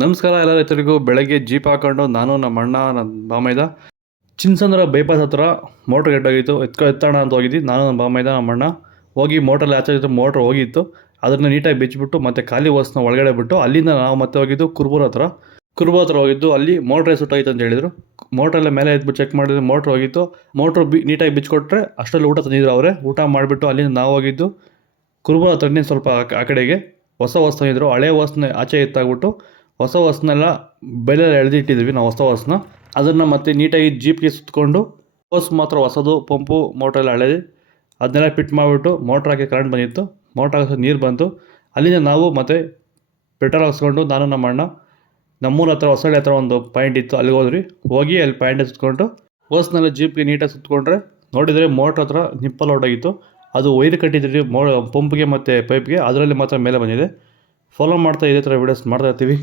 ನಮಸ್ಕಾರ ಎಲ್ಲ ರೈತರಿಗೂ. ಬೆಳಗ್ಗೆ ಜೀಪ್ ಹಾಕೊಂಡು ನಾನು ನಮ್ಮ ಅಣ್ಣ ನನ್ನ ಬಾಮೈದ ಚಿನ್ಸಂದ್ರ ಬೈಪಾಸ್ ಹತ್ರ ಮೋಟ್ರ್ ಕೆಟ್ಟೋಗಿತ್ತು. ಎತ್ತೋಣ ಅಂತ ಹೋಗಿದ್ವಿ. ನಾನು ನಮ್ಮ ಬಾಮೈದ ನಮ್ಮ ಅಣ್ಣ ಹೋಗಿ ಮೋಟ್ರಲ್ಲಿ ಆಚೆ ಜೊತೆ ಮೋಟ್ರ್ ಹೋಗಿತ್ತು. ಅದನ್ನು ನೀಟಾಗಿ ಬಿಚ್ಚಿಬಿಟ್ಟು ಮತ್ತು ಖಾಲಿ ಓಸ್ನ ಒಳಗಡೆ ಬಿಟ್ಟು ಅಲ್ಲಿಂದ ನಾವು ಮತ್ತೆ ಹೋಗಿದ್ದು ಕುರುಬೂರು ಹತ್ರ ಹೋಗಿದ್ದು. ಅಲ್ಲಿ ಮೋಟ್ರೇ ಸುಟ್ಟೋಗಿತ್ತು ಅಂತ ಹೇಳಿದರು. ಮೋಟ್ರೆಲ್ಲ ಮೇಲೆ ಎದ್ಬಿಟ್ಟು ಚೆಕ್ ಮಾಡಿದ್ರೆ ಮೋಟ್ರ್ ಹೋಗಿತ್ತು. ಮೋಟ್ರು ನೀಟಾಗಿ ಬಿಚ್ಚಿಕೊಟ್ರೆ ಅಷ್ಟರಲ್ಲಿ ಊಟ ತಂದಿದ್ರು ಅವರೇ. ಊಟ ಮಾಡಿಬಿಟ್ಟು ಅಲ್ಲಿಂದ ನಾವು ಹೋಗಿದ್ದು ಕುರುಬೂರು ಹತ್ರನೇ ಸ್ವಲ್ಪ ಆ ಕಡೆಗೆ ಹೊಸ ಓಸ್ ತಂದಿದ್ರು. ಹಳೆ ಓಸ್ನ ಆಚೆ ಎತ್ತಾಗ್ಬಿಟ್ಟು ಹೊಸ ಓಸ್ನೆಲ್ಲ ಬೆಲೆಲ್ಲ ಎಳೆದಿಟ್ಟಿದ್ವಿ ನಾವು. ಹೊಸ ಓಸ್ನ ಅದನ್ನು ಮತ್ತೆ ನೀಟಾಗಿ ಜೀಪ್ಗೆ ಸುತ್ತಕೊಂಡು ಓಸ್ ಮಾತ್ರ ಹೊಸದು, ಪಂಪು ಮೋಟ್ರೆಲ್ಲ ಹಳೇದು ಅದನ್ನೆಲ್ಲ ಫಿಟ್ ಮಾಡಿಬಿಟ್ಟು ಮೋಟ್ರ್ ಹಾಕಿ ಕರೆಂಟ್ ಬಂದಿತ್ತು. ಮೋಟ್ರ್ ಹಾಕಿ ನೀರು ಬಂತು. ಅಲ್ಲಿಂದ ನಾವು ಮತ್ತೆ ಪೆಟ್ರೋಲ್ ಹಾಕ್ಸ್ಕೊಂಡು ನಾನು ನಮ್ಮ ಅಣ್ಣ ನಮ್ಮೂರ ಹತ್ರ ಹೊಸಳ್ಳಿ ಹತ್ರ ಒಂದು ಪಾಯಿಂಟ್ ಇತ್ತು, ಅಲ್ಲಿಗೆ ಹೋಗಿ ಅಲ್ಲಿ ಪಾಯಿಂಟ್ ಸುತ್ಕೊಂಡು ಓಸ್ನೆಲ್ಲ ಜೀಪ್ಗೆ ನೀಟಾಗಿ ಸುತ್ತಕೊಂಡ್ರೆ ನೋಡಿದರೆ ಮೋಟ್ರ್ ಹತ್ರ ನಿಪ್ಪಲ್ ಹೊರಟೋಗಿತ್ತು. ಅದು ವೈರ್ ಕಟ್ಟಿದ್ರಿ ಪಂಪ್ಗೆ ಮತ್ತು ಪೈಪ್ಗೆ, ಅದರಲ್ಲಿ ಮಾತ್ರ ಮೇಲೆ ಬಂದಿದೆ. ಫಾಲೋ ಮಾಡ್ತಾ ಇದೇ ಥರ ವೀಡಿಯೋಸ್ ಮಾಡ್ತಾ ಇರ್ತೀವಿ.